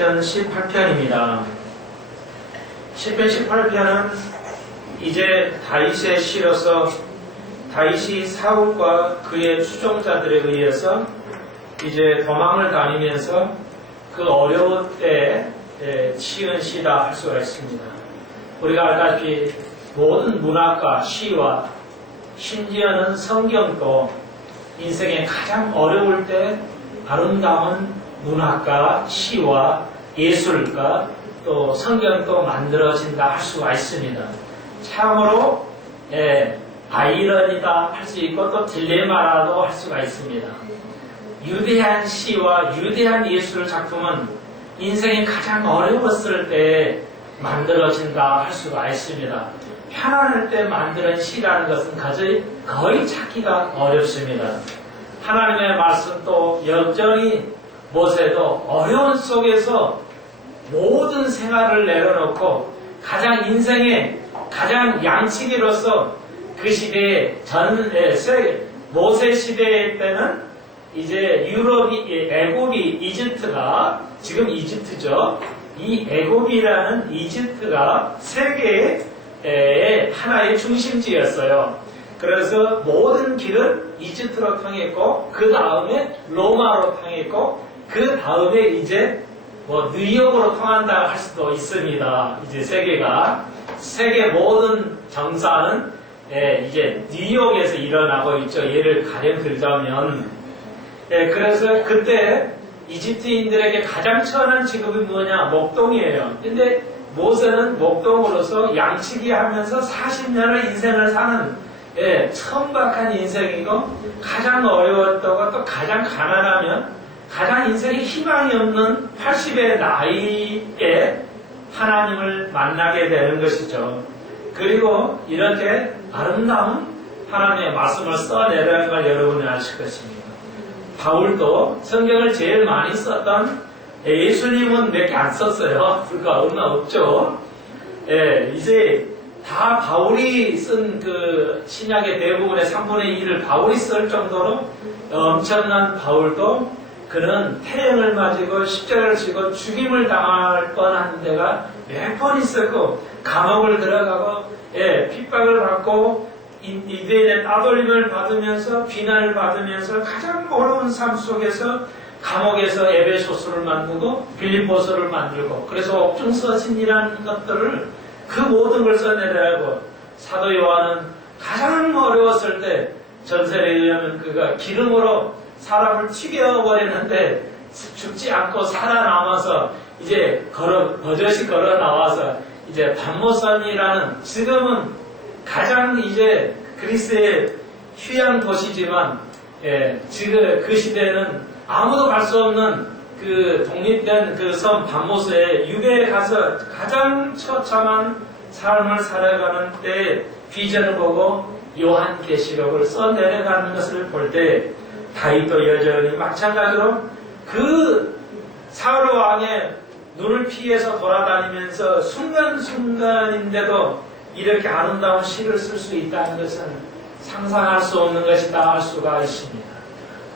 시편 18편입니다. 시편 18편은 이제 다윗의 시로서 다윗이 사울과 그의 추종자들에 의해서 이제 도망을 다니면서 그 어려운 때에 치은 시다 할 수가 있습니다. 우리가 알다시피 모든 문학과 시와 심지어는 성경도 인생의 가장 어려울 때 아름다운 문학과 시와 예술과 또 성경도 만들어진다 할 수가 있습니다. 참으로 아이러니다 할 수 있고 또 딜레마라도 할 수가 있습니다. 유대한 시와 유대한 예술 작품은 인생이 가장 어려웠을 때 만들어진다 할 수가 있습니다. 편안할 때 만드는 시라는 것은 거의 찾기가 어렵습니다. 하나님의 말씀도 여전히 모세도 어려운 속에서 모든 생활을 내려놓고 가장 인생의 가장 양치기로서 그 시대에 모세 시대 때는 이제 애굽이 이집트가 지금 이집트죠. 이 애굽이라는 이집트가 세계의 하나의 중심지였어요. 그래서 모든 길은 이집트로 통했고 그 다음에 로마로 통했고 그 다음에 이제 뉴욕으로 통한다 할 수도 있습니다. 이제 세계 모든 정사는 이제 뉴욕에서 일어나고 있죠. 예를 가령 들자면 그래서 그때 이집트인들에게 가장 천한 직업이 뭐냐? 목동이에요. 근데 모세는 목동으로서 양치기 하면서 40년을 인생을 사는 천박한 인생이고 가장 어려웠다고 또 가장 가난하면 가장 인생에 희망이 없는 80의 나이에 하나님을 만나게 되는 것이죠. 그리고 이렇게 아름다운 하나님의 말씀을 써내려는 걸 여러분이 아실 것입니다. 바울도 성경을 제일 많이 썼던 예수님은 몇 개 안 썼어요. 불과 얼마 없죠. 이제 다 바울이 쓴 그 신약의 대부분의 3분의 1을 바울이 쓸 정도로 엄청난 바울도 그는 태형을 맞고 십자가를 지고 죽임을 당할 뻔한 데가 몇 번 있었고 감옥을 들어가고 핍박을 받고 이대인의 따돌림을 받으면서 비난을 받으면서 가장 어려운 삶 속에서 감옥에서 에베소서를 만들고 빌립보서를 만들고 그래서 옥중서신이라는 것들을 그 모든 걸 써내려고 사도 요한은 가장 어려웠을 때 전설에 의하면 그가 기름으로 사람을 튀겨버리는데 죽지 않고 살아남아서 이제 버젓이 걸어 나와서 이제 밤모산이라는 지금은 가장 이제 그리스의 휴양 도시지만 지금 그 시대에는 아무도 갈 수 없는 그 독립된 그 섬 밤모스에 유배에 가서 가장 처참한 삶을 살아가는 때 비전을 보고 요한계시록을 써내려가는 것을 볼 때 다윗도 여전히 마찬가지로 그 사울 왕의 눈을 피해서 돌아다니면서 순간순간인데도 이렇게 아름다운 시를 쓸 수 있다는 것은 상상할 수 없는 것이다 할 수가 있습니다.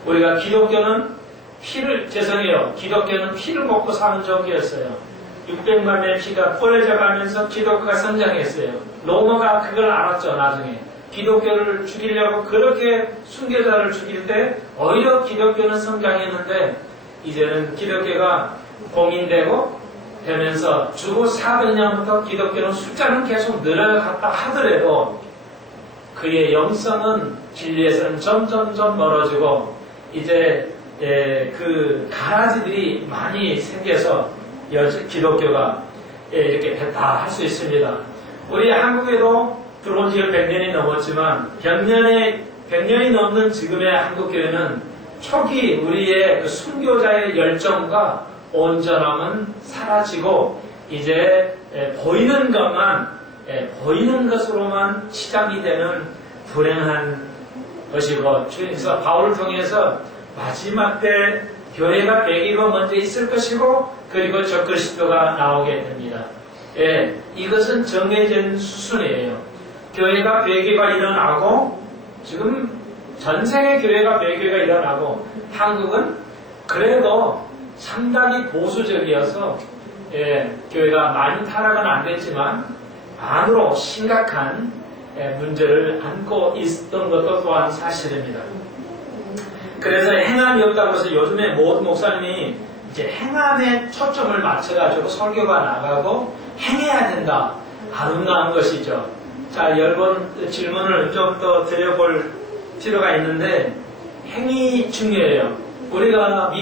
우리가 기독교는 기독교는 피를 먹고 사는 종교였어요. 600만의 피가 뿌려져 가면서 기독교가 성장했어요. 로마가 그걸 알았죠, 나중에. 기독교를 죽이려고 그렇게 순교자를 죽일 때 오히려 기독교는 성장했는데 이제는 기독교가 공인되고 되면서 주후 400년부터 기독교는 숫자는 계속 늘어갔다 하더라도 그의 영성은 진리에서는 점점점 멀어지고 이제 그 가라지들이 많이 생겨서 기독교가 이렇게 됐다 할 수 있습니다. 우리 한국에도 들어온 지가 100년이 넘었지만 100년이 넘는 지금의 한국교회는 초기 우리의 그 순교자의 열정과 온전함은 사라지고 이제 보이는 것으로만 시작이 되는 불행한 것이고 그래서 바울을 통해서 마지막 때 교회가 배기가 먼저 있을 것이고 그리고 적그리스도가 나오게 됩니다. 이것은 정해진 수순이에요. 교회가 배기가 일어나고 지금 전 세계 교회가 배교가 일어나고 한국은 그래도 상당히 보수적이어서 교회가 많이 타락은 안 됐지만 안으로 심각한 문제를 안고 있었던 것도 또한 사실입니다. 그래서 행함이 없다고 해서 요즘에 모든 목사님이 이제 행함에 초점을 맞춰가지고 설교가 나가고 행해야 된다. 아름다운 것이죠. 자, 여러분 질문을 좀 더 드려볼 필요가 있는데 행위 중요해요. 우리가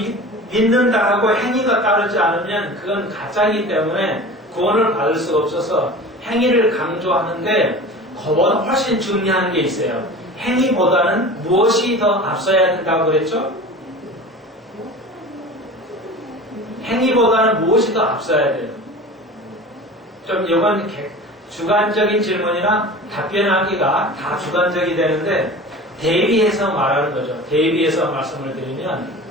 믿는다 하고 행위가 따르지 않으면 그건 가짜이기 때문에 구원을 받을 수가 없어서 행위를 강조하는데 그보다 훨씬 중요한 게 있어요. 행위보다는 무엇이 더 앞서야 된다고 그랬죠? 행위보다는 무엇이 더 앞서야 돼요? 좀 이건 주관적인 질문이나 답변하기가 다 주관적이 되는데 대비해서 말하는 거죠. 대비해서 말씀을 드리면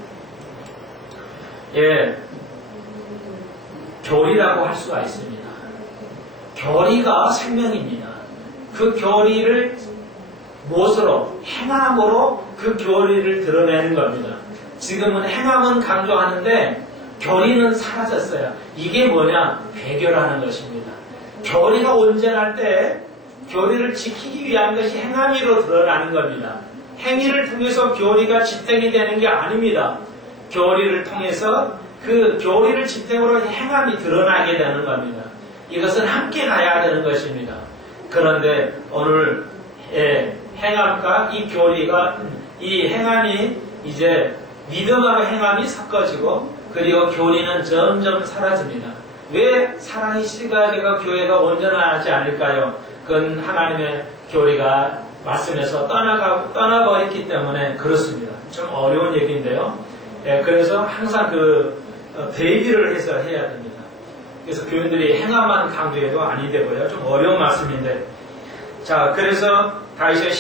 교리라고 할 수가 있습니다. 교리가 생명입니다. 그 교리를 무엇으로? 행함으로 그 교리를 드러내는 겁니다. 지금은 행함은 강조하는데 교리는 사라졌어요. 이게 뭐냐? 배교라는 것입니다. 교리가 온전할 때 교리를 지키기 위한 것이 행함으로 드러나는 겁니다. 행위를 통해서 교리가 집행이 되는 게 아닙니다. 교리를 통해서 그 교리를 집행으로 행함이 드러나게 되는 겁니다. 이것은 함께 가야 되는 것입니다. 그런데 오늘 행함과 이 교리가 이 행함이 이제 믿음하고 행함이 섞어지고 그리고 교리는 점점 사라집니다. 왜 사랑이 시가지가 교회가 온전하지 않을까요? 그건 하나님의 교리가 말씀에서 떠나버렸기 때문에 그렇습니다. 좀 어려운 얘기인데요. 그래서 항상 대비를 해서 해야 됩니다. 그래서 교인들이 행함만 강조해도 아니 되고요. 좀 어려운 말씀인데. 자, 그래서 다윗의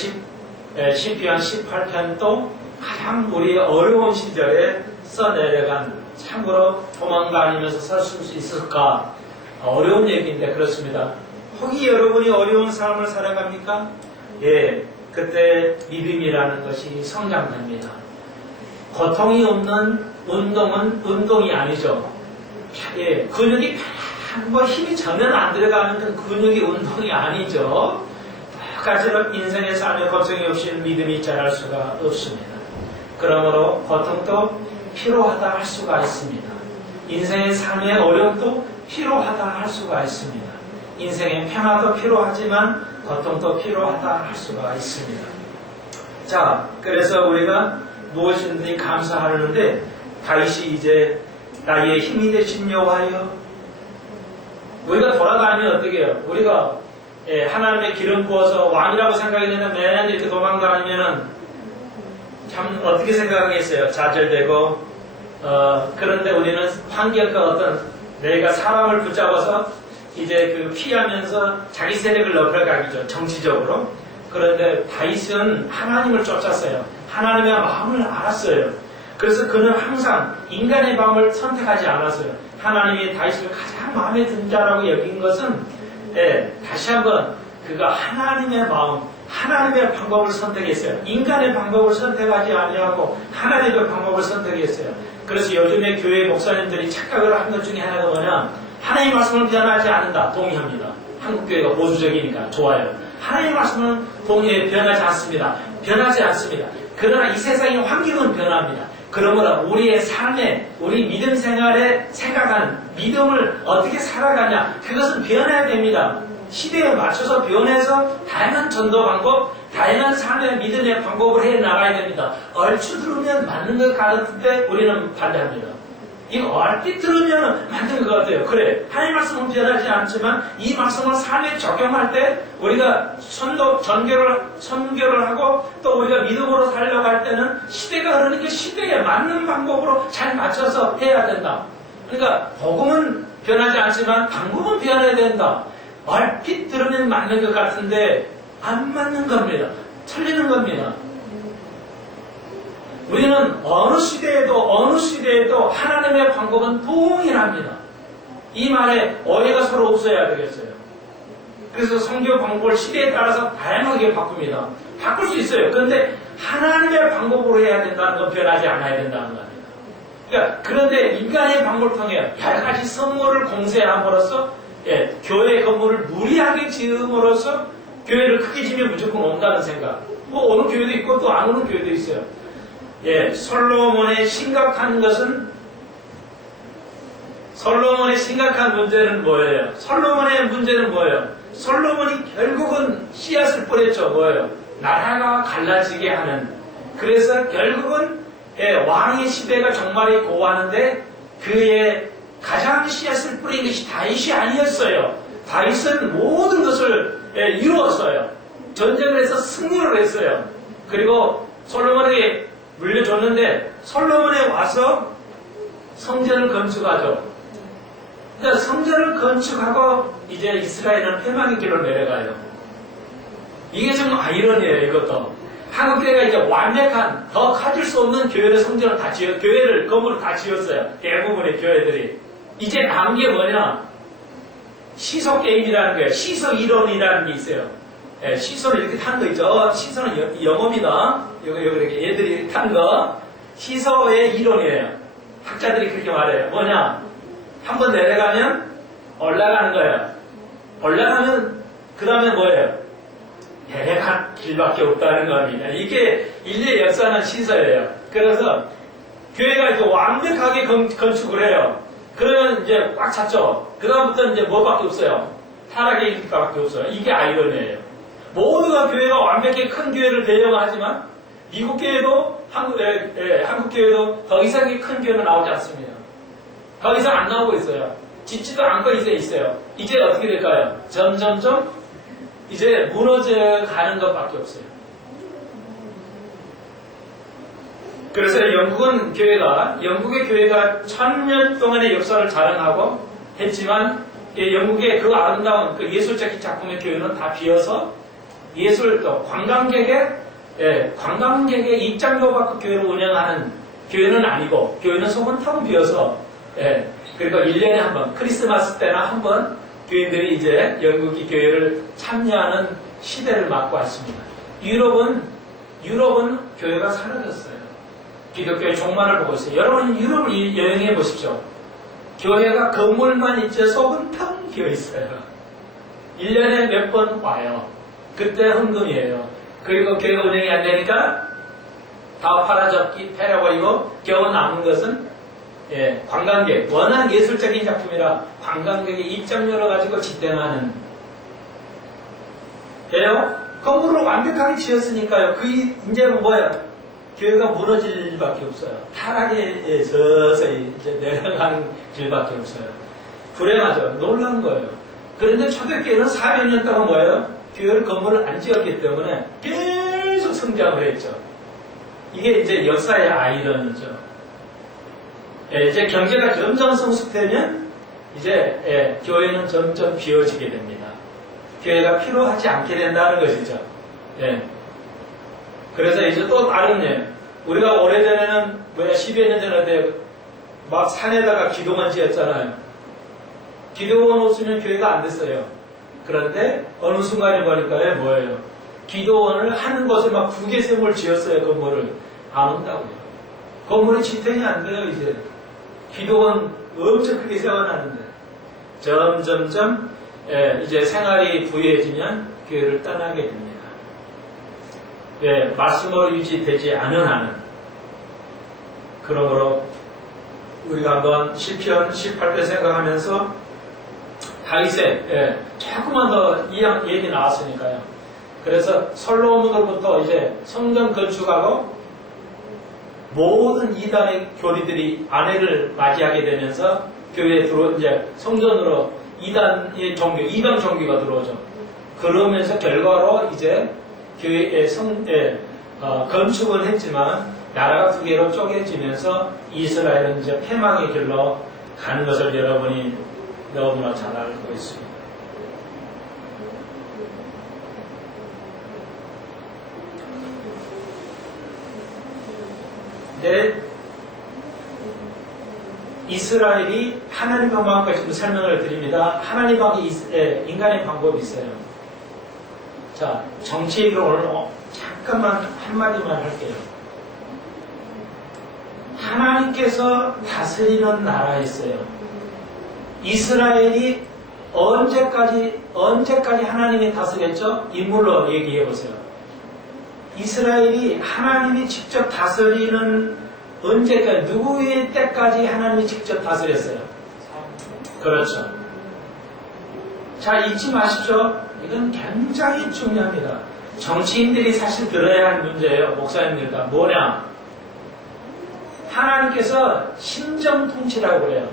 시편 18편도 가장 우리 어려운 시절에 써내려간 참고로 도망다니면서 살 수 있을까? 어려운 얘기인데 그렇습니다. 혹시 여러분이 어려운 삶을 살아갑니까? 그때 믿음이라는 것이 성장됩니다. 고통이 없는 운동은 운동이 아니죠. 근육이 뭐 힘이 전혀 안 들어가는 건 근육이 운동이 아니죠. 똑같이 인생의 삶에 고통이 없이 믿음이 자랄 수가 없습니다. 그러므로 고통도 필요하다 할 수가 있습니다. 인생의 삶의 어려움도 필요하다 할 수가 있습니다. 인생의 평화도 필요하지만 고통도 필요하다 할 수가 있습니다. 자, 그래서 우리가 무엇이든지 감사하는데 다윗이 이제 나의 힘이 되신 여호와여, 우리가 돌아다니면 어떻게 해요? 우리가 하나님의 기름 부어서 왕이라고 생각이 되는데 매년 이렇게 도망다니면은 참 어떻게 생각하겠어요? 좌절되고 그런데 우리는 환경과 어떤 내가 사람을 붙잡아서 이제 피하면서 자기 세력을 넓혀가기죠. 정치적으로. 그런데 다윗은 하나님을 쫓았어요. 하나님의 마음을 알았어요. 그래서 그는 항상 인간의 마음을 선택하지 않았어요. 하나님이 다윗을 가장 마음에 든 자라고 여긴 것은 다시 한번 그가 하나님의 마음, 하나님의 방법을 선택했어요. 인간의 방법을 선택하지 아니하고 하나님의 방법을 선택했어요. 그래서 요즘에 교회 목사님들이 착각을 한 것 중에 하나가 뭐냐? 하나님의 말씀을 변하지 않는다. 동의합니다. 한국 교회가 보수적이니까 좋아요. 하나님의 말씀은 변하지 않습니다. 변하지 않습니다. 그러나 이 세상의 환경은 변합니다. 그러므로 우리의 삶에, 우리 믿음 생활에 생각하는 믿음을 어떻게 살아가냐, 그것은 변해야 됩니다. 시대에 맞춰서 변해서 다양한 전도 방법, 다양한 삶의 믿음의 방법을 해 나가야 됩니다. 얼추 들으면 맞는 것 같은데 우리는 반대합니다. 이거 얼핏 들으면 맞는 것 같아요. 그래, 하나님 말씀은 변하지 않지만 이 말씀을 삶에 적용할 때 우리가 선교를 하고 또 우리가 믿음으로 살려갈 때는 시대가 흐르는 게 시대에 맞는 방법으로 잘 맞춰서 해야 된다. 그러니까 복음은 변하지 않지만 방법은 변해야 된다. 얼핏 들으면 맞는 것 같은데 안 맞는 겁니다. 틀리는 겁니다. 우리는 어느 시대에도 하나님의 방법은 동일합니다. 이 말에 오해가 서로 없어야 되겠어요. 그래서 성교 방법을 시대에 따라서 다양하게 바꿉니다. 바꿀 수 있어요. 그런데 하나님의 방법으로 해야 된다는 건 변하지 않아야 된다는 겁니다. 그러니까 그런데 인간의 방법을 통해 여러 가지 성물을 공세함으로써 교회 건물을 무리하게 지음으로써 교회를 크게 지면 무조건 온다는 생각. 뭐 오는 교회도 있고 또 안 오는 교회도 있어요. 솔로몬의 심각한 문제는 뭐예요? 솔로몬의 문제는 뭐예요? 솔로몬이 결국은 씨앗을 뿌렸죠. 뭐예요? 나라가 갈라지게 하는. 그래서 결국은 왕의 시대가 종말이 고하는데 그의 가장 씨앗을 뿌린 것이 다윗이 아니었어요. 다윗은 모든 것을 이루었어요. 전쟁을 해서 승리를 했어요. 그리고 솔로몬에게 물려줬는데 솔로몬에 와서 성전을 건축하죠. 그러니까 성전을 건축하고 이제 이스라엘은 패망의 길로 내려가요. 이게 좀 아이러니예요. 이것도 한국교회가 이제 완벽한 더 가질 수 없는 교회를 성전을 다 교회를 건물을 다 지었어요. 대부분의 교회들이 이제 남은 게 뭐냐? 시소 게임이라는 거예요. 시소 이론이라는 게 있어요. 시소를 이렇게 탄 거 있죠. 시소는 영어입니다. 이렇게 얘들이 탄 거 시소의 이론이에요. 학자들이 그렇게 말해요. 뭐냐? 한번 내려가면 올라가는 거예요. 올라가면 그 다음에 뭐예요? 내려갈 길밖에 없다는 겁니다. 이게 인류의 역사는 시소예요. 그래서 교회가 이렇게 완벽하게 건축을 해요. 그러면 이제 꽉 찼죠. 그 다음부터는 이제 뭐밖에 없어요? 타락의 일밖에 없어요. 이게 아이러니예요. 모두가 교회가 완벽히 큰 교회를 대형하지만 미국 교회도 한국 교회도 더 이상의 큰 교회는 나오지 않습니다. 더 이상 안 나오고 있어요. 짓지도 않고 이제 있어요. 이제 어떻게 될까요? 점점점 이제 무너져 가는 것밖에 없어요. 그래서 영국의 교회가 1000년 동안의 역사를 자랑하고 했지만 영국의 그 아름다운 그 예술적인 작품의 교회는 다 비어서 예술도 관광객의 입장료 받고 교회를 운영하는 교회는 아니고 교회는 소문타고 비어서 그리고 1년에 한 번 크리스마스 때나 한 번 교인들이 이제 영국의 교회를 참여하는 시대를 맞고 왔습니다. 유럽은 교회가 사라졌어요. 기독교의 종말을 보고 있어요. 여러분 유럽을 여행해 보십시오. 교회가 건물만 있지 속은 텅 비어 있어요. 1년에 몇 번 와요. 그때 헌금이에요. 그리고 교회가 운영이 안 되니까 다 패려버리고 겨우 남은 것은 관광객, 워낙 예술적인 작품이라 관광객의 입장료를 가지고 집행하는. 건물을 완벽하게 지었으니까요. 이제 뭐예요? 교회가 무너질 일밖에 없어요. 타락에 서서히 이제 내려가는 길밖에 없어요. 불행하죠. 놀라운 거예요. 그런데 초대교회는 400년 동안 뭐예요? 교회를 건물을 안 지었기 때문에 계속 성장을 했죠. 이게 이제 역사의 아이러니죠. 이제 경제가 점점 성숙되면 이제 교회는 점점 비어지게 됩니다. 교회가 필요하지 않게 된다는 것이죠. 그래서 이제 또 다른 우리가 오래전에는 10여 년 전에 막 산에다가 기도원 지었잖아요. 기도원 없으면 교회가 안 됐어요. 그런데 어느 순간에 보니까 뭐예요? 기도원을 하는 곳에 막 구개sem을 지었어요. 건물을 안 온다고요. 건물이 지탱이 안 돼요. 이제 기도원 엄청 크게 세워놨는데 점점점 이제 생활이 부유해지면 교회를 떠나게 됩니다. 말씀으로 유지되지 않은 한은. 그러므로 우리가 한번 시편 18편 생각하면서 다윗의 조금만 더 이 얘기 나왔으니까요. 그래서 솔로몬으로부터 이제 성전 건축하고 모든 이단의 교리들이 아내를 맞이하게 되면서 교회에 이제 성전으로 이단의 종교, 이방 종교가 들어오죠. 그러면서 결과로 이제 교회의 건축은 했지만 나라가 두 개로 쪼개지면서 이스라엘은 이제 패망의 길로 가는 것을 여러분이 너무나 잘 알고 있습니다. 이스라엘이 하나님 방법과 지금 설명을 드립니다. 하나님 방법이 인간의 방법이 있어요. 자, 정치 얘기를 오늘 잠깐만 한마디만 할게요. 하나님께서 다스리는 나라였어요. 이스라엘이 언제까지 하나님이 다스렸죠? 인물로 얘기해 보세요. 이스라엘이 하나님이 직접 다스리는 언제까지, 누구의 때까지 하나님이 직접 다스렸어요? 그렇죠. 자, 잊지 마십시오. 이건 굉장히 중요합니다. 정치인들이 사실 들어야 할 문제예요. 목사님들과. 뭐냐? 하나님께서 신정통치라고 그래요.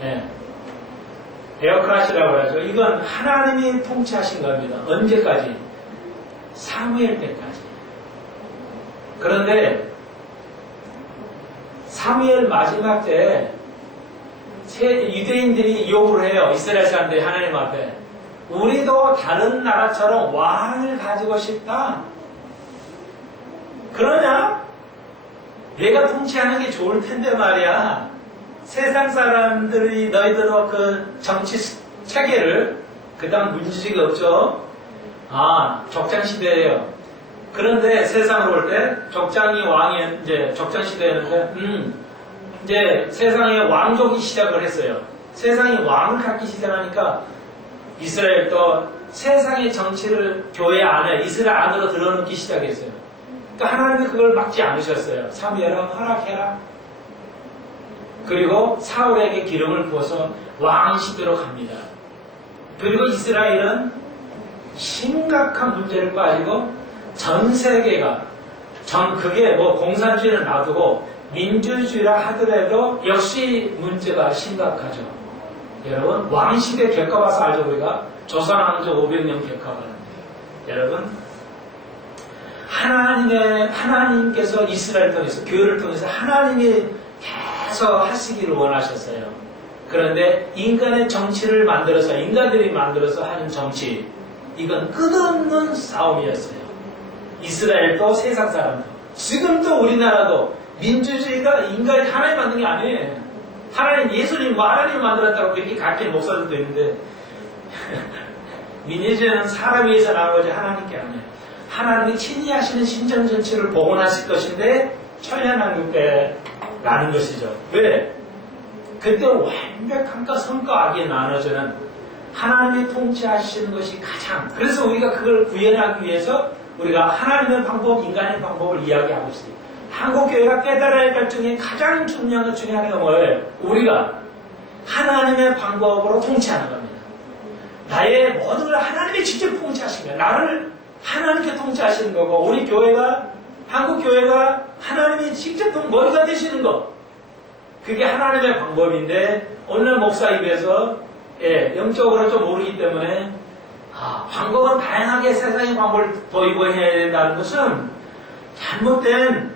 네. 데오크라시라고 하죠. 이건 하나님이 통치하신 겁니다. 언제까지? 사무엘 때까지. 그런데 사무엘 마지막 때 유대인들이 요구를 해요. 이스라엘 사람들이 하나님 앞에. 우리도 다른 나라처럼 왕을 가지고 싶다. 그러냐? 내가 통치하는 게 좋을 텐데 말이야. 세상 사람들이 너희들은 그 정치 체계를, 그 다음 민주주의가 없죠. 적장시대예요. 그런데 세상으로 올 때 적장이 왕이 이제 적장시대였는데 이제 세상에 왕족이 시작을 했어요. 세상이 왕을 갖기 시작하니까 이스라엘도 세상의 정치를 교회 안에 이스라엘 안으로 들어놓기 시작했어요. 그러니까 하나님이 그걸 막지 않으셨어요. 사무엘아 허락해라. 그리고 사울에게 기름을 부어서 왕 시대로 갑니다. 그리고 이스라엘은 심각한 문제를 빠지고 전 세계가 그게 뭐 공산주의를 놔두고 민주주의라 하더라도 역시 문제가 심각하죠. 여러분 왕시대 겪어봐서 알죠. 우리가 조선왕조 500년 겪어봤는데 여러분 하나님께서 이스라엘 통해서 교회를 통해서 하나님이 계속 하시기를 원하셨어요. 그런데 인간의 정치를 만들어서 인간들이 만들어서 하는 정치 이건 끝없는 싸움이었어요. 이스라엘도 세상 사람도 지금도 우리나라도 민주주의가 인간이 하나님 만든 게 아니에요. 하나님 예수님 하나님 만들었다고 그렇게 가르치는 목사들도 있는데 민주주의는 사람 위해서 나온 거지 하나님께 아니에요. 하나님이 친히 하시는 신전 전체를 복원하실 것인데 천년왕국 때 나는 것이죠. 왜? 그때 완벽함과 성과 악이 나눠지는 하나님이 통치하시는 것이 가장 그래서 우리가 그걸 구현하기 위해서 우리가 하나님의 방법, 인간의 방법을 이야기하고 있어요. 한국교회가 깨달아야 할 중에 가장 중요한 것 중에 하나가 뭐예요? 우리가 하나님의 방법으로 통치하는 겁니다. 나의 모든 걸 하나님이 직접 통치하신 거예요. 나를 하나님께 통치하시는 거고 우리 교회가 한국교회가 하나님이 직접 머리가 되시는 거 그게 하나님의 방법인데 오늘 목사 입에서 영적으로 좀 모르기 때문에 방법은 다양하게 세상의 방법을 보이고 해야 된다는 것은 잘못된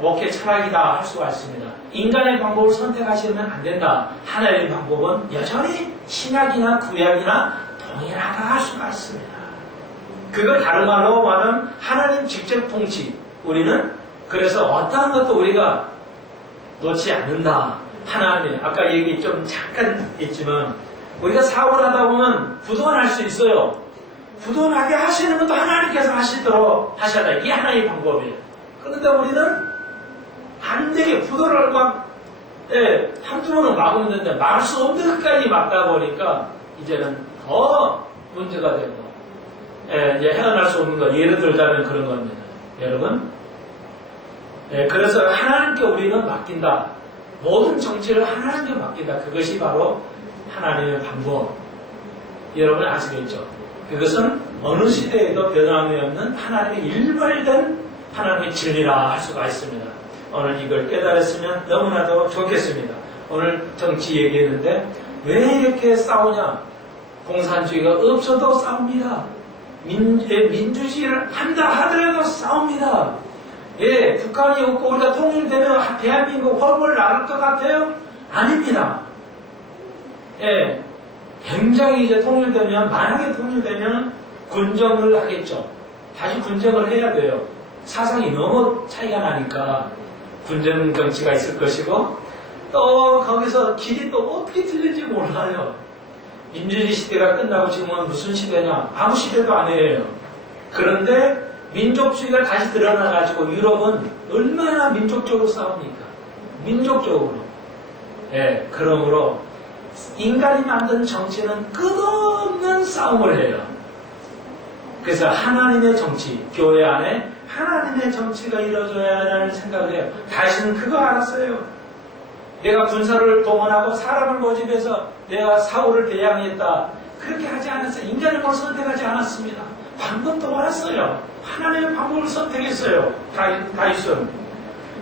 목회 철학이다 할 수가 있습니다. 인간의 방법을 선택하시면 안 된다. 하나님의 방법은 여전히 신약이나 구약이나 동일하다 할 수가 있습니다. 그걸 다른 말로 말하면 하나님 직접 통치. 우리는 그래서 어떠한 것도 우리가 놓지 않는다. 하나님 아까 얘기 좀 잠깐 했지만 우리가 사업을 하다 보면 부도날 수 있어요. 부도나게 하시는 것도 하나님께서 하시도록 하셔야 돼. 이게 하나님의 방법이에요. 그런데 우리는 안 되게 부도를 막 한두 번은 막으면 되는데 막을 수 없는 것까지 막다 보니까 이제는 더 문제가 되고 이제 헤어날 수 없는 것 예를 들자면 그런 겁니다. 여러분 그래서 하나님께 우리는 맡긴다. 모든 정치를 하나님께 맡긴다. 그것이 바로 하나님의 방법. 여러분 아시겠죠? 그것은 어느 시대에도 변함이 없는 하나님의 일발된 하나님의 진리라 할 수가 있습니다. 오늘 이걸 깨달았으면 너무나도 좋겠습니다. 오늘 정치 얘기했는데 왜 이렇게 싸우냐? 공산주의가 없어도 싸웁니다. 민주주의를 한다 하더라도 싸웁니다. 북한이 없고 우리가 통일되면 대한민국 훨훨 나갈 것 같아요? 아닙니다. 굉장히 이제 통일되면, 만약에 통일되면 군정을 하겠죠. 다시 군정을 해야 돼요. 사상이 너무 차이가 나니까 군정 정치가 있을 것이고, 또 거기서 길이 또 어떻게 틀릴지 몰라요. 민주주의 시대가 끝나고 지금은 무슨 시대냐? 아무 시대도 아니에요. 그런데 민족주의가 다시 드러나가지고 유럽은 얼마나 민족적으로 싸웁니까? 민족적으로. 예, 그러므로 인간이 만든 정치는 끝없는 싸움을 해요. 그래서 하나님의 정치, 교회 안에 하나님의 정치가 이루어져야 한다는 생각을 해요. 다시는 그거 알았어요. 내가 군사를 동원하고 사람을 모집해서 내가 사울을 대항했다. 그렇게 하지 않았어요. 인간의 걸 선택하지 않았습니다. 방법도 알았어요. 하나님의 방법을 선택했어요. 다윗은.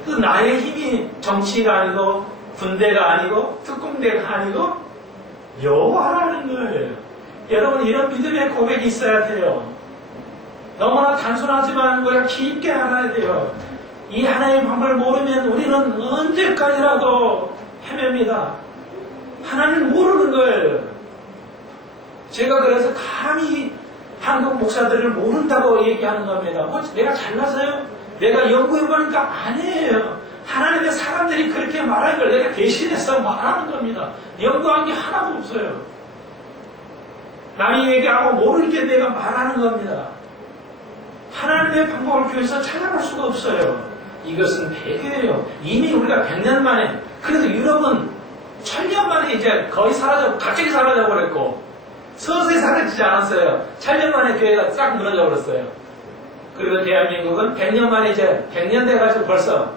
그 나의 힘이 정치가 아니고 군대가 아니고 특공대가 아니고 여호와라는 거예요. 여러분 이런 믿음의 고백이 있어야 돼요. 너무나 단순하지만 우리가 깊게 알아야 돼요. 이 하나님의 방법을 모르면 우리는 언제까지라도 헤맵니다. 하나님을 모르는 거예요. 제가 그래서 감히 한국 목사들을 모른다고 얘기하는 겁니다. 내가 잘나서요? 내가 연구해보니까 아니에요. 하나님의 사람들이 그렇게 말하는 걸 내가 대신해서 말하는 겁니다. 연구한 게 하나도 없어요. 남이 얘기하고 모를 게 내가 말하는 겁니다. 하나님의 방법을 교회에서 찾아볼 수가 없어요. 이것은 배교예요. 이미 우리가 100년 만에, 그래도 유럽은 1000년 만에 이제 거의 갑자기 사라져 버렸고, 서서히 사라지지 않았어요. 1000년 만에 교회가 싹 무너져 버렸어요. 그리고 대한민국은 100년 만에 이제 100년 돼가지고 벌써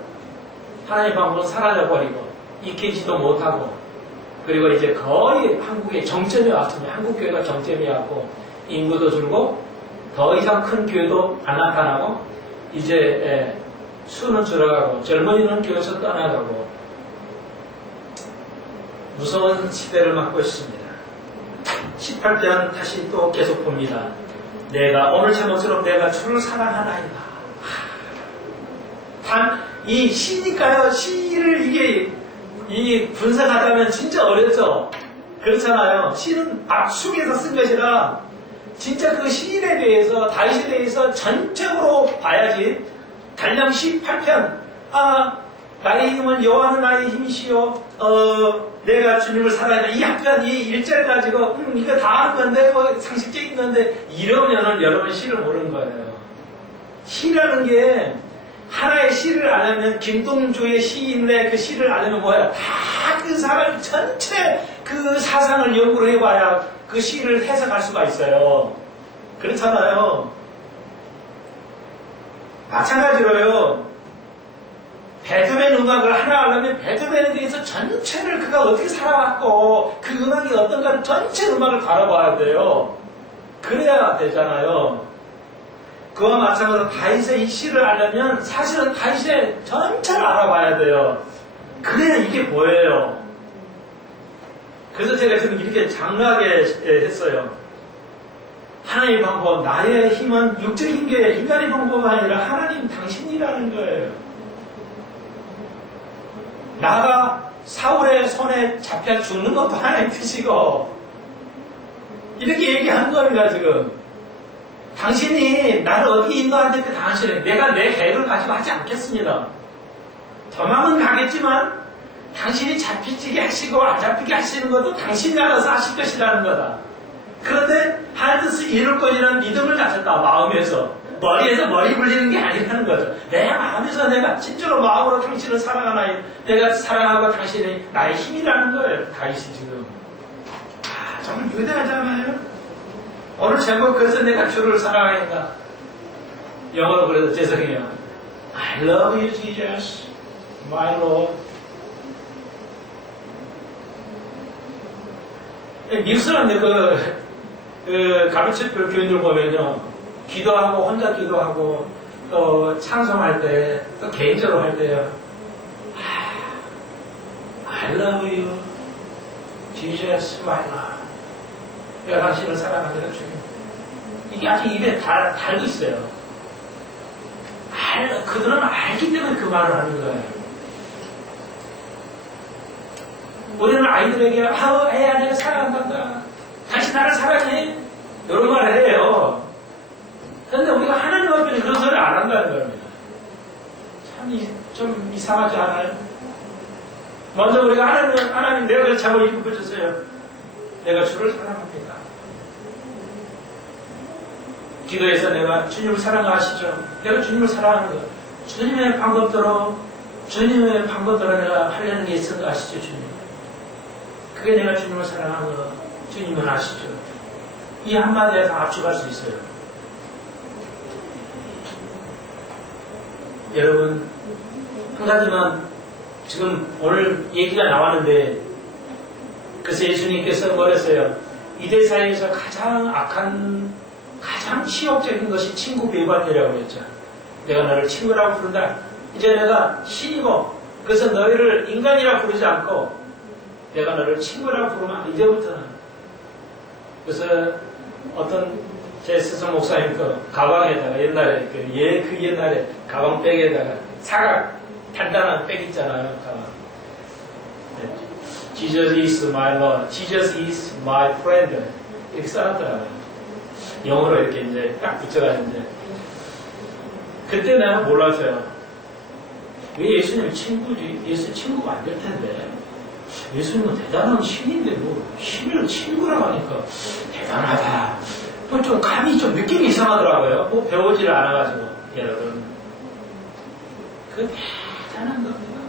하나님의 방법은 사라져 버리고, 익히지도 못하고, 그리고 이제 거의 한국의 정점이 왔습니다. 한국 교회가 정점이 왔고, 인구도 줄고, 더 이상 큰 교회도 안 나타나고 이제 수는 줄어가고 젊은이는 교회에서 떠나가고 무서운 시대를 맞고 있습니다. 18편 다시 또 계속 봅니다. 내가 오늘 제목처럼 내가 주를 사랑하나이다. 이 시니까요. 시를 이 분석하자면 진짜 어렵죠. 그렇잖아요. 시는 압축해서 쓴 것이라 진짜 그 시인에 대해서 다윗에 대해서 전적으로 봐야지. 단량 18편 나의 힘은 여호와는 나의 힘이시요 내가 주님을 사랑한다. 이 한편 이 1절 가지고 이거 다 아는 건데 상식적인 건데 이러면은 여러분 시를 모르는 거예요. 시라는 게 하나의 시를 알려면 김동주의 시인데 그 시를 알려면 뭐야? 다 그 사람 전체 그 사상을 연구를 해봐야 그 시를 해석할 수가 있어요. 그렇잖아요. 마찬가지로요. 베토벤 음악을 하나 하려면 베토벤에 대해서 전체를 그가 어떻게 살아왔고 그 음악이 어떤가 전체 음악을 다뤄봐야 돼요. 그래야 되잖아요. 그와 마찬가지로 다윗의 이 시를 알려면 사실은 다윗의 전체를 알아봐야 돼요. 그래야 이게 보여요. 그래서 제가 지금 이렇게 장르하게 했어요. 하나님의 방법, 나의 힘은 육적인 게 인간의 방법이 아니라 하나님 당신이라는 거예요. 나가 사울의 손에 잡혀 죽는 것도 하나님 뜻이고 이렇게 얘기하는 겁니다 지금. 당신이 나를 어디 인도하는데 당신은 내가 내 계획을 가지고 하지 않겠습니다. 도망은 가겠지만 당신이 잡히게 하시고 안 잡히게 하시는 것도 당신이 알아서 하실 것이라는 거다. 그런데 하나님 뜻을 이룰 것이라는 믿음을 가졌다. 마음에서. 머리에서 머리 굴리는 게 아니라는 거죠. 내 마음에서 내가 진짜로 마음으로 당신을 사랑하나요? 내가 사랑하고 당신이 나의 힘이라는 거예요. 다윗이 지금. 정말 위대하잖아요. 오늘 제목 그래서 내가 주를 사랑하니까 영어로 그래서 죄송해요. I love you Jesus, my Lord. 미국 사람들 가르치표 교인들 보면요. 기도하고 혼자 기도하고 또 찬송할 때 또 개인적으로 할 때요. I love you, Jesus, my Lord. 내가 당신을 사랑하는 주님. 이게 아직 입에 달고 있어요. 그들은 알기 때문에 그 말을 하는 거예요. 우리는 아이들에게 애야 내가 사랑한단다. 당신 나를 사랑해. 이런 말을 해요. 그런데 우리가 하나님 앞에서 그런 소리 안 한다는 겁니다. 좀 이상하지 않아요? 먼저 우리가 하나님 내가 그래서 잠을 입혀줬어요. 내가 주를 사랑합니다. 기도에서 내가 주님을 사랑하시죠? 내가 주님을 사랑하는 거. 주님의 방법대로 내가 하려는 게 있는 거 아시죠, 주님? 그게 내가 주님을 사랑하는 거. 주님은 아시죠? 이 한마디에 다 압축할 수 있어요. 여러분, 한 가지는 지금 오늘 얘기가 나왔는데, 그래서 예수님께서 뭐랬어요? 이대 사이에서 가장 악한, 가장 치욕적인 것이 친구 배반이라고 했죠. 내가 너를 친구라고 부른다. 이제 내가 신이고, 그래서 너희를 인간이라고 부르지 않고, 내가 너를 친구라고 부르면 이제부터는. 그래서 어떤 제 스승 목사님 그 가방에다가 옛날에 그 옛날에 가방백에다가 사각 단단한 백 있잖아요. 가방. Jesus is my Lord. Jesus is my friend. 이렇게 써놨더라고요. 영어로 이렇게 이제 딱 붙여가지고 이제. 그때 내가 몰랐어요. 왜 예수님 친구지? 예수 친구가 안 될 텐데. 예수님은 대단한 신인데 뭐 신을 친구라고 하니까 대단하다. 좀 감이 좀 느낌이 이상하더라고요. 뭐 배우지를 않아가지고 여러분. 그 대단한 겁니다.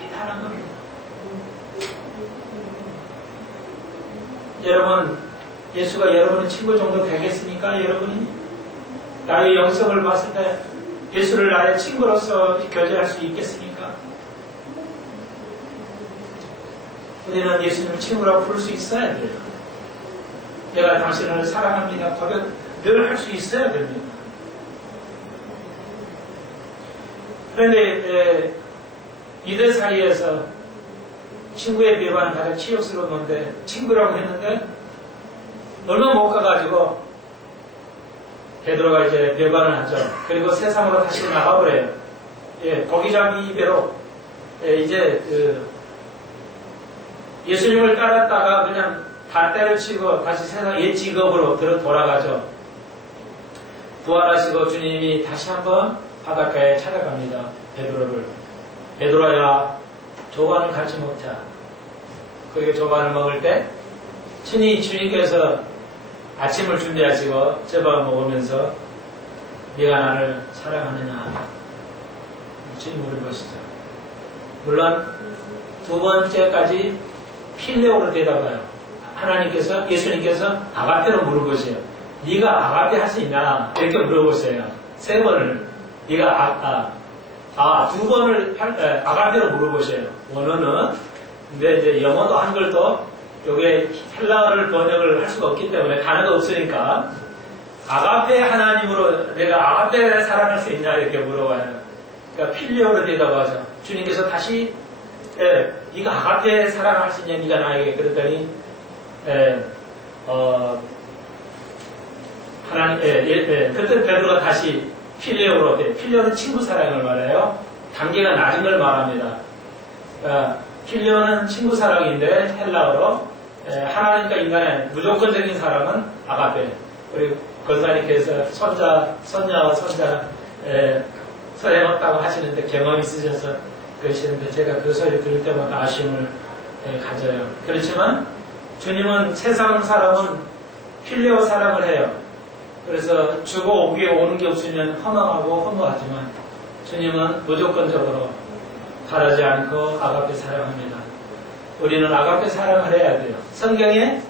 대단한 겁니다. 여러분, 예수가 여러분의 친구 정도 되겠습니까? 여러분이 나의 영성을 봤을 때 예수를 나의 친구로서 교제할 수 있겠습니까? 우리는 예수님을 친구라고 부를 수 있어야 돼요. 내가 당신을 사랑합니다. 고백 늘 할 수 있어야 됩니다. 그런데 이들 사이에서 친구의 배반은 가장 치욕스러운 건데 친구라고 했는데 얼마 못 가가지고 베드로가 이제 배반을 하죠. 그리고 세상으로 다시 나가버려요. 고기잡이 배로 이제 예수님을 따랐다가 그냥 다 때려치고 다시 세상 옛 직업으로 돌아가죠. 부활하시고 주님이 다시 한번 바닷가에 찾아갑니다. 베드로를. 베드로야, 조반을 같이 먹자. 그리고 조반을 먹을 때 친히 주님께서 아침을 준비하시고 째밥 먹으면서 네가 나를 사랑하느냐? 주님 물어보시죠. 물론 두 번째까지 필레오로 대답해요. 하나님께서, 예수님께서 아가페로 물어보세요. 네가 아가페 할 수 있나? 이렇게 물어보세요. 세 번을. 네가 두 번을 아가페로 물어보세요. 원어는. 근데 이제 영어도 한글도 요게 헬라어를 번역을 할 수가 없기 때문에 단어가 없으니까 아가페 하나님으로 내가 아가페 사랑할 수 있냐? 이렇게 물어봐요. 그러니까 필레오로 대답하죠. 주님께서 다시 네가 아가페 사랑할 수 있냐? 네가 나에게 그랬더니 하나님, 그때 베드로가 다시 필레오로, 필레오는 친구 사랑을 말해요. 단계가 낮은 걸 말합니다. 필레오는 친구 사랑인데 헬라어로 하나님과 인간의 무조건적인 사랑은 아가페. 그리고 권사님께서 선자와 선자 서행했다고 하시는데 경험이 있으셔서 그러시는데 제가 그 소리 들을 때마다 아쉬움을 가져요. 그렇지만 주님은 세상 사람은 필레오 사랑을 해요. 그래서 주고 오게 오는 게 없으면 허망하고 허무하지만 주님은 무조건적으로 바라지 않고 아가페 사랑합니다. 우리는 아가페 사랑을 해야 돼요. 성경에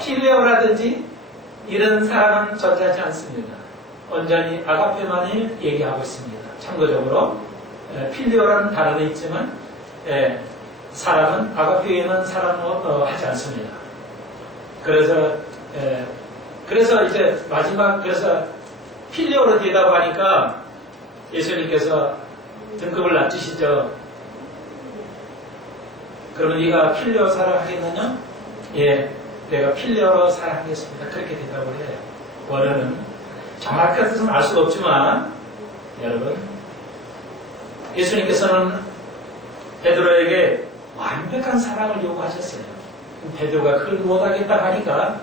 필레오라든지 이런 사랑은 존재하지 않습니다. 온전히 아가페만을 얘기하고 있습니다. 참고적으로 필레오라는 단어는 있지만 사랑은 아가페에는 사랑을 하지 않습니다. 그래서 이제 마지막 그래서 필레오로 대답하니까 예수님께서 등급을 낮추시죠. 그러면 네가 필레오 사랑하겠느냐? 예, 내가 필레오로 사랑하겠습니다. 그렇게 대답을 해요. 원어는 정확한 뜻은 알 수가 없지만 여러분 예수님께서는 베드로에게 완벽한 사랑을 요구하셨어요. 베드로가 그걸 못하겠다 하니까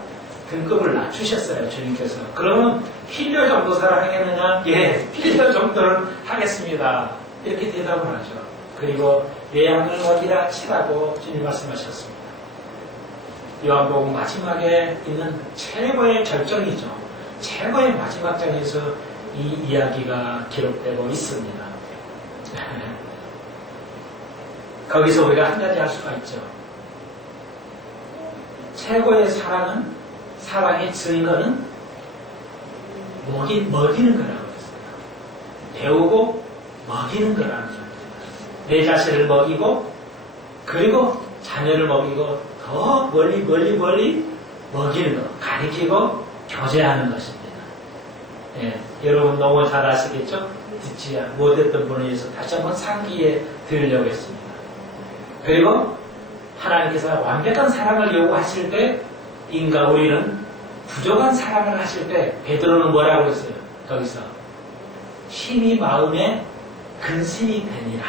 등급을 낮추셨어요. 주님께서. 그러면 필레오 정도 사랑하겠느냐? 예, 필레오 정도는 하겠습니다. 이렇게 대답을 하죠. 그리고 내 양을 먹이라 치라고 주님 말씀하셨습니다. 요한복음 마지막에 있는 최고의 절정이죠. 최고의 마지막 장에서 이 이야기가 기록되고 있습니다. 거기서 우리가 한 가지 할 수가 있죠. 최고의 사랑의 증거는 먹이는 거라고 했어요. 배우고 먹이는 거라는 거죠. 내 자신을 먹이고, 그리고 자녀를 먹이고, 더 멀리 먹이는 것, 가리키고 교제하는 것입니다. 예, 여러분 너무 잘 아시겠죠? 듣지 못했던 분에 의해서 다시 한번 상기에 드리려고 했습니다. 그리고 하나님께서 완벽한 사랑을 요구하실 때 인간 우리는 부족한 사랑을 하실 때 베드로는 뭐라고 했어요? 거기서 힘이 마음에 근심이 되니라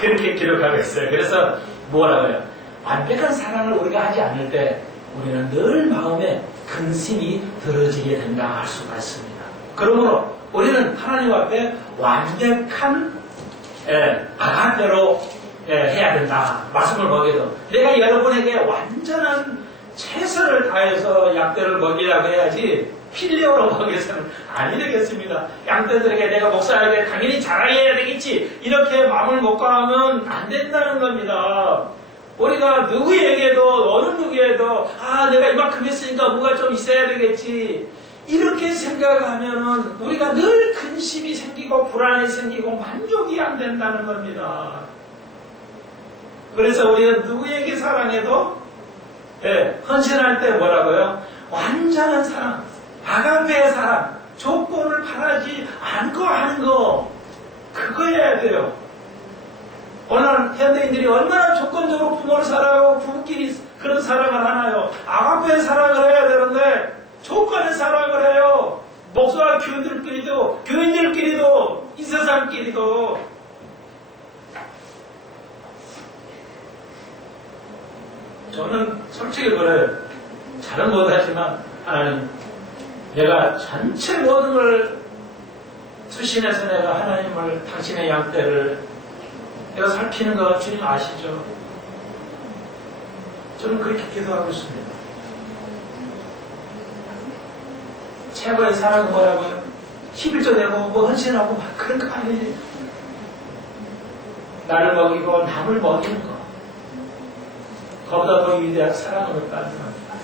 그렇게 기록하고 있어요. 그래서 뭐라고요? 완벽한 사랑을 우리가 하지 않을 때 우리는 늘 마음에 근심이 들어지게 된다 할 수가 있습니다. 그러므로 우리는 하나님 앞에 완벽한 아가페로 해야 된다. 말씀을 먹여도 내가 여러분에게 완전한 최선을 다해서 양떼를 먹이라고 해야지 필리오로 먹여서는 아니 되겠습니다. 양떼들에게 내가 목사에게 당연히 자랑해야 되겠지 이렇게 마음을 먹고 하면 안 된다는 겁니다. 우리가 누구에게도 어느 누구에도 내가 이만큼 했으니까 뭐가 좀 있어야 되겠지 이렇게 생각하면은 우리가 늘 근심이 생기고 불안이 생기고 만족이 안 된다는 겁니다. 그래서 우리는 누구에게 사랑해도 헌신할 때 뭐라고요? 완전한 사랑, 아가페의 사랑, 조건을 바라지 않고 하는 거 그거 해야 돼요. 오늘 현대인들이 얼마나 조건적으로 부모를 사랑하고 부부끼리 그런 사랑을 하나요? 아가페의 사랑을 해야 되는데 조건의 사랑을 해요. 목사와 교인들끼리도 이 세상끼리도 저는 솔직히 그래요. 잘은 못하지만 하나님 내가 전체 모든 걸 투신해서 내가 하나님을 당신의 양떼를 내가 살피는 거 주님 아시죠? 저는 그렇게 기도하고 있습니다. 최고의 사랑은 뭐라고요? 11조 내고 뭐 헌신하고 막 그런 거 아니에요. 나를 먹이고 남을 먹이는 거. 그보다 더 위대한 사랑은 없다는 겁니다.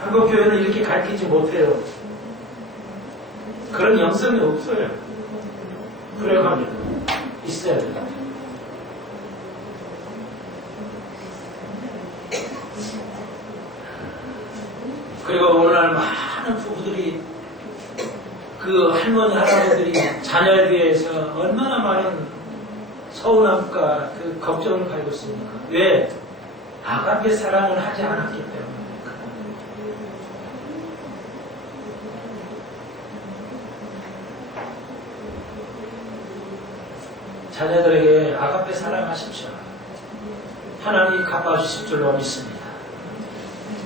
한국 교회는 이렇게 가르치지 못해요. 그런 영성이 없어요. 그래야 합니다. 있어야 됩니다. 그리고 오늘날 많은 부부들이 그 할머니 할아버지들이 자녀에 대해서 얼마나 많은 서운함과 그 걱정을 가지고 있습니까? 왜? 아가페 사랑을 하지 않았기 때문입니까? 자녀들에게 아가페 사랑하십시오. 하나님이 갚아주실 줄로 믿습니다.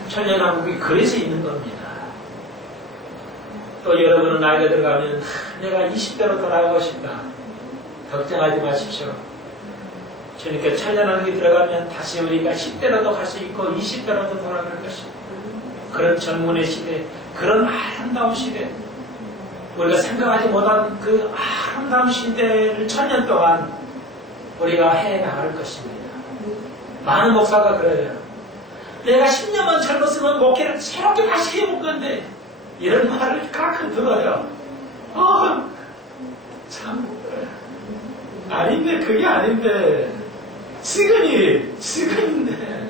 천년왕국이 그래서 있는 겁니다. 또 여러분은 나이가 들어가면 내가 20대로 돌아가고 싶다. 걱정하지 마십시오. 주님께 천년왕국이 들어가면 다시 우리가 10대로도 갈 수 있고 20대로도 돌아갈 것입니다. 그런 젊은의 시대, 그런 아름다운 시대, 우리가 생각하지 못한 그 아름다운 시대를 천년 동안 우리가 해나갈 것입니다. 많은 목사가 그래요. 내가 10년만 젊었으면 목회를 새롭게 다시 해볼 건데 이런 말을 가끔 들어요. 참 아닌데 그게 아닌데 지금인데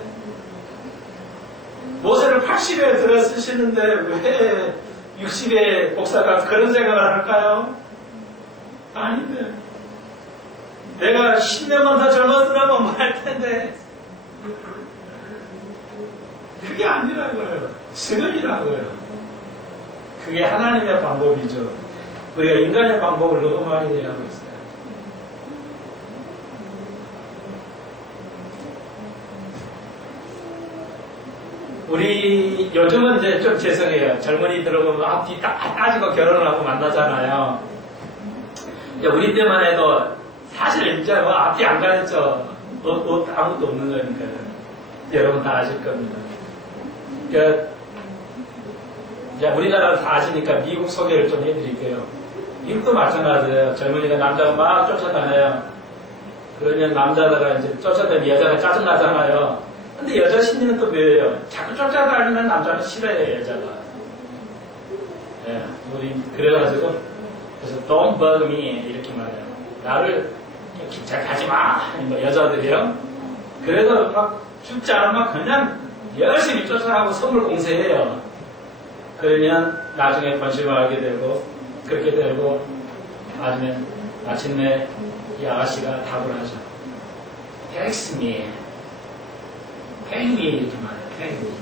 모세를 80에 들어 쓰시는데 왜 60에 목사가 그런 생각을 할까요? 아닌데 내가 10년만 더 젊었으면 뭐 할 텐데 그게 아니라고요. 지금이라고요. 그게 하나님의 방법이죠. 우리가 인간의 방법을 너무 많이 이해하고 있어요. 우리 요즘은 이제 좀 죄송해요. 젊은이 들어보면 앞뒤 따지고 결혼을 하고 만나잖아요. 우리 때만 해도 사실 이제 뭐 앞뒤 안 가렸죠. 옷 아무것도 없는 거니까요. 여러분 다 아실 겁니다. 그러니까 이제 우리나라를 다 아시니까 미국 소개를 좀 해드릴게요. 미국도 마찬가지예요. 젊은이가 남자가 막 쫓아다녀요. 그러면 남자가 이제 쫓아다니면 여자가 짜증나잖아요. 근데 여자 심리는 또 뭐예요? 자꾸 쫓아다니는 남자는 싫어해요, 여자가. 예, 우리 그래가지고 그래서 don't bug me 이렇게 말해요. 나를 잘 가지 마. 뭐 여자들이요. 그래서 막 죽지 않으면 그냥 열심히 쫓아가고 선물 공세해요. 그러면 나중에 번심을 하게 되고 그렇게 되고 나중에 마침내 이 아가씨가 답을 하죠. Text me. Pay me 이렇게 말해요. Pay me.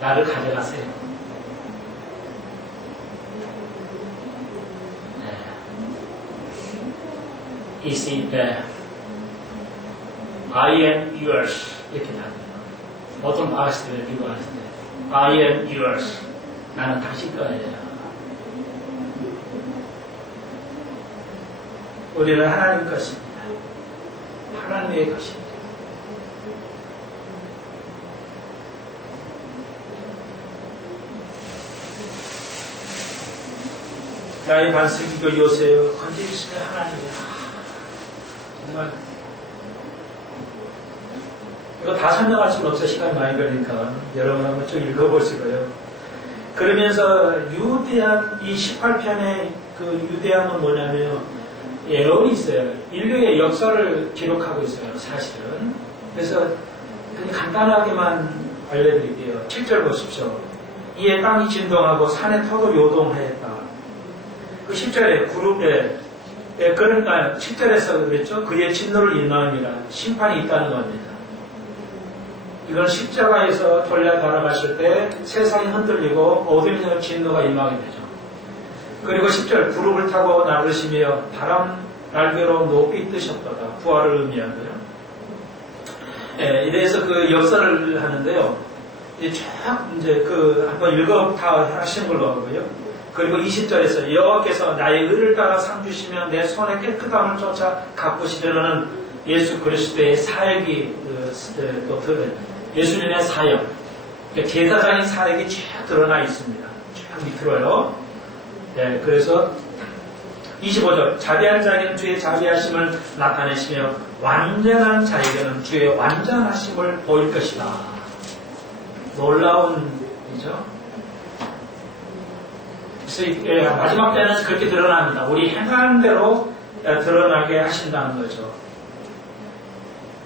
나를 가져가세요. Is it I am yours 이렇게 나옵니다. 어떤 아가씨들을 비교할 때 I am yours 나는 당신 거예요. 우리는 하나님 것입니다. 하나님의 것입니다. 나의 반석이고 요새요 건지시는 하나님이야. 정말 이거 다 설명할 수는 없어. 시간이 많이 걸리니까 여러분 한번 쭉 읽어보시고요. 그러면서 유대한 이 18편의 그 유대함은 뭐냐면 예언이 있어요. 인류의 역사를 기록하고 있어요. 사실은. 그래서 그냥 간단하게만 알려드릴게요. 7절 보십시오. 이에 땅이 진동하고 산의 터도 요동하였다. 그 10절에 그룹에 그러니까 10절에서 그랬죠. 그의 진노를 인마음이라 심판이 있다는 겁니다. 이건 십자가에서 돌려 달아갔을 때 세상이 흔들리고 어둠의 진노가 임하게 되죠. 그리고 10절 구름을 타고 나르시며 바람 날개로 높이 뜨셨다가 부활을 의미하고요. 이래서 그 역사를 하는데요. 이제 그 한번 읽어 다 하시는 걸로 하고요. 그리고 20절에서 여호와께서 나의 의를 따라 상 주시며 내 손에 깨끗함을 쫓아 갚으시려는 예수 그리스도의 사역이 또 예수님의 사역, 그러니까 제사장의 사역이 쫙 드러나 있습니다. 쫙 밑으로요. 네, 그래서 25절 자비한 자에게는 주의 자비하심을 나타내시며 완전한 자에게는 주의 완전하심을 보일 것이다. 놀라운 일이죠. 그래서 마지막 때는 그렇게 드러납니다. 우리 행하는 대로 드러나게 하신다는 거죠.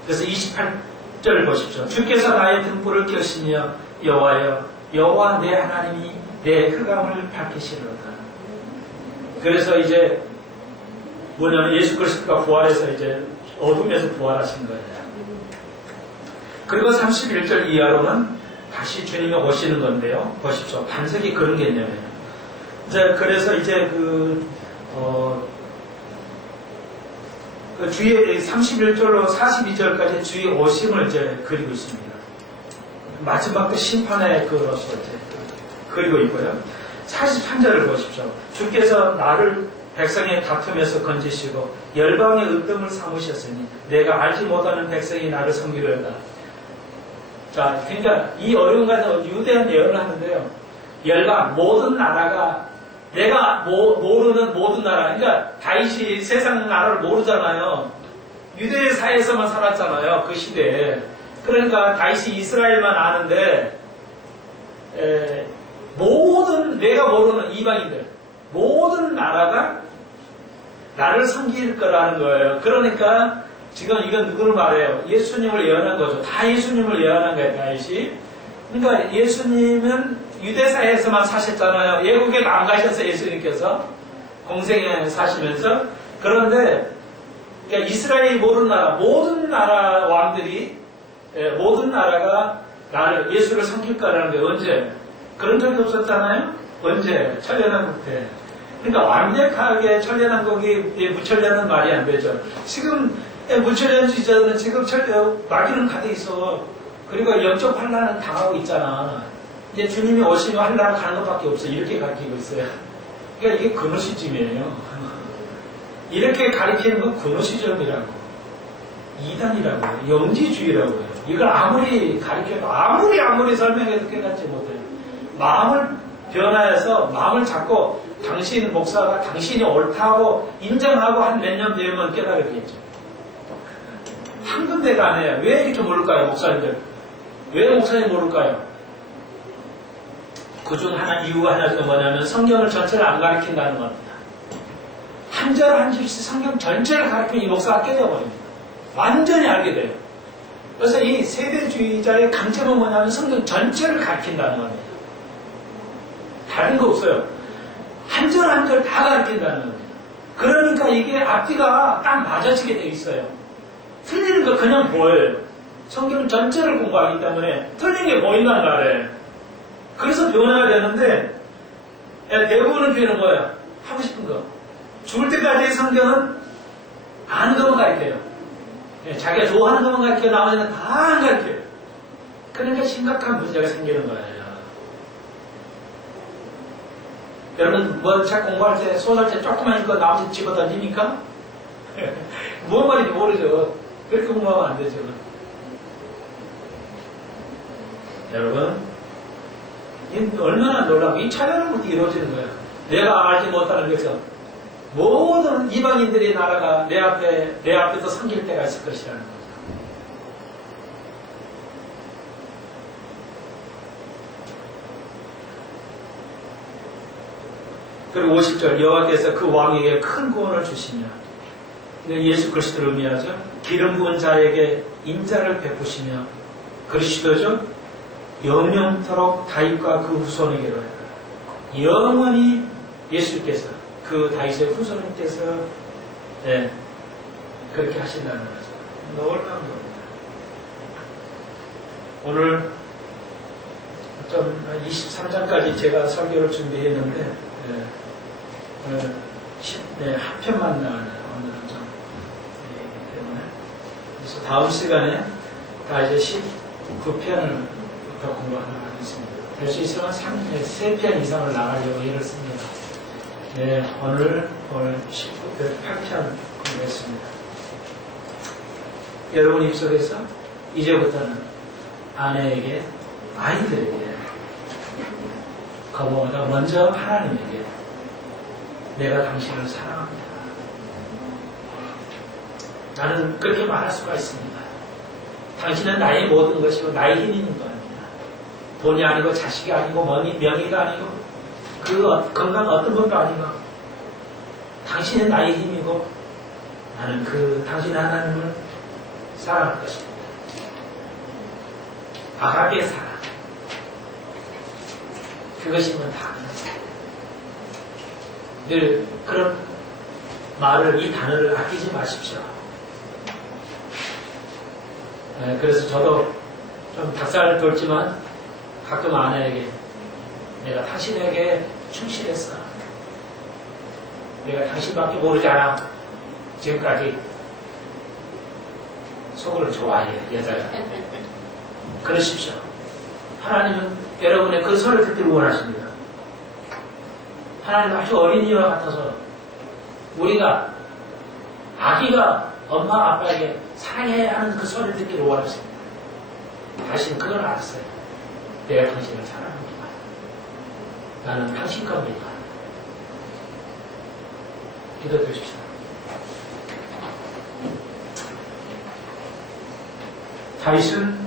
그래서 28절 보십시오. 주께서 나의 등불을 켜시며 여호와여 여호와 내 하나님이 내 흑암을 밝히시리로다. 그래서 이제 뭐냐면 예수 그리스도가 부활해서 이제 어둠에서 부활하신 거예요. 그리고 31절 이하로는 다시 주님이 오시는 건데요. 보십시오. 반석이 그런 개념이에요. 이제 그래서 이제 주의 31절로 42절까지 주의 오심을 이제 그리고 있습니다. 마지막 때 심판의 그로서 이제 그리고 있고요. 43절을 보십시오. 주께서 나를 백성의 다툼에서 건지시고 열방의 으뜸을 삼으셨으니 내가 알지 못하는 백성이 나를 섬기려다. 자, 그러니까 이 어려운 가운데 유대한 예언을 하는데요. 열방 모든 나라가 내가 모르는 모든 나라, 그러니까 다윗이 세상 나라를 모르잖아요. 유대 사회에서만 살았잖아요. 그 시대에. 그러니까 다윗이 이스라엘만 아는데 모든 내가 모르는 이방인들 모든 나라가 나를 섬길 거라는 거예요. 그러니까 지금 이건 누구를 말해요? 예수님을 예언한 거죠. 다 예수님을 예언한 거예요. 다윗이. 그러니까 예수님은 유대사회에서만 사셨잖아요. 외국에 안 가셨어요. 예수님께서 공생에 사시면서. 그런데 그러니까 이스라엘이 모르는 나라 모든 나라 왕들이 모든 나라가 나를 예수를 섬길 거라는 게 언제? 그런 적이 없었잖아요. 언제? 천년왕국 때. 그러니까 완벽하게 천년왕국이 무천년은 말이 안 되죠. 지금 무천년주의자들은 지금 마귀는 가득 있어. 그리고 영적 환란은 당하고 있잖아. 이제 주님이 오시면 환란을 가는 것밖에 없어. 이렇게 가르치고 있어요. 그러니까 이게 근원 시점이에요. 이렇게 가르치는 건 근원 시점이라고. 이단이라고 해요. 영지주의라고 해요. 이걸 아무리 가르쳐도 아무리 설명해도 깨닫지 못해요. 마음을 변화해서 마음을 잡고 당신 목사가 당신이 옳다고 인정하고 한 몇 년 되면 깨달았겠죠. 한 군데가 아니에요. 왜 이렇게 모를까요, 목사님들? 왜 목사님 모를까요? 그중 이유가 하나가 뭐냐면 성경을 전체를 안 가르친다는 겁니다. 한 절 한 절씩 성경 전체를 가르치면 이 목사가 깨져버립니다. 완전히 알게 돼요. 그래서 이 세대주의자의 강점은 뭐냐면 성경 전체를 가르친다는 겁니다. 다른 거 없어요. 한 절 한 절 다 가르친다는 겁니다. 그러니까 이게 앞뒤가 딱 맞아지게 돼 있어요. 틀리는 거 그냥 보여요. 성경 전체를 공부하기 때문에 틀린 게 보인단 말이에요. 그래서 변화가 되는데 대부분은 교회는 뭐예요? 하고 싶은 거. 죽을 때까지의 성경은 아는 것만 가르쳐요. 자기가 좋아하는 것만 가르쳐 나머지는 다 안 가르쳐요. 그러니까 심각한 문제가 생기는 거예요. 여러분 책 공부할 때 소설책 조금만 읽고 나머지 집어던집니까? 뭔 말인지 모르죠. 그렇게 공부하면 안 되죠. 여러분 얼마나 놀라고 이 차별로부터 이루어지는 거예요. 내가 알지 못하는 것은 모든 이방인들의 나라가 내 앞에서 섬길 때가 있을 것이라는 거죠. 그리고 50절 여호와께서 그 왕에게 큰 구원을 주시며 예수 그리스도를 의미하죠. 기름 부은 자에게 인자를 베푸시며 그리스도죠. 영영토록 다윗과 그 후손에게로 영원히 예수께서 그 다윗의 후손님께서 그렇게 하신다는 거죠. 놀라운 겁니다. 오늘 좀 23장까지 제가 설교를 준비했는데 한 편만 나와요. 오늘은 좀 때문에 그래서 다음 시간에 다 이제 19편을 더 공부하도록 하겠습니다. 될 수 있으면 3편 이상을 나가려고 애를 씁니다. 오늘 8편 공부했습니다. 여러분 입속에서 이제부터는 아내에게, 아이들에게, 그보다 먼저 하나님에게 내가 당신을 사랑합니다. 나는 그렇게 말할 수가 있습니다. 당신은 나의 모든 것이고 나의 힘이 있는 거 아닙니다. 돈이 아니고 자식이 아니고 명예가 아니고 그 건강 어떤 것도 아니고 당신은 나의 힘이고 나는 그 당신 하나님을 사랑할 것입니다. 아가페 사랑. 그것이면 다 늘 그런 말을, 이 단어를 아끼지 마십시오. 그래서 저도 좀 닭살을 돌지만 가끔 아내에게 내가 당신에게 충실했어. 내가 당신밖에 모르잖아. 지금까지 속을 좋아해, 여자가. 그러십시오. 하나님은 여러분의 그 소리를 듣기를 원하십니다. 하나님은 아주 어린이와 같아서 우리가 아기가 엄마 아빠에게 사랑해야 하는 그 소리를 듣기를 원하십니다. 당신은 그걸 알았어요. 내가 당신을 사랑합니다. 나는 당신 겁니다. 기도해 주십시오. 다윗은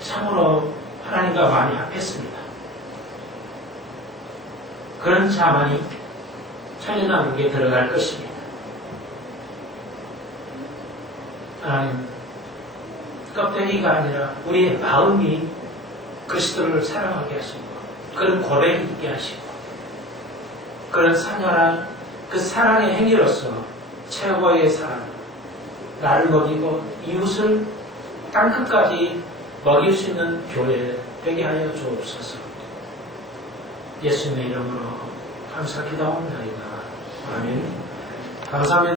참으로 하나님과 많이 합했습니다. 그런 자만이 천년왕국에 들어갈 것입니다. 하나님, 껍데기가 아니라 우리의 마음이 그리스도를 사랑하게 하시고 그런 고백이 있게 하시고 그런 선열한 그 사랑의 행위로서 최고의 사랑, 나를 먹이고 이웃을 땅끝까지 먹일 수 있는 교회 되게 하여 주옵소서. 예수님의 이름으로 감사 기도합니다. 아멘. 감사합니다.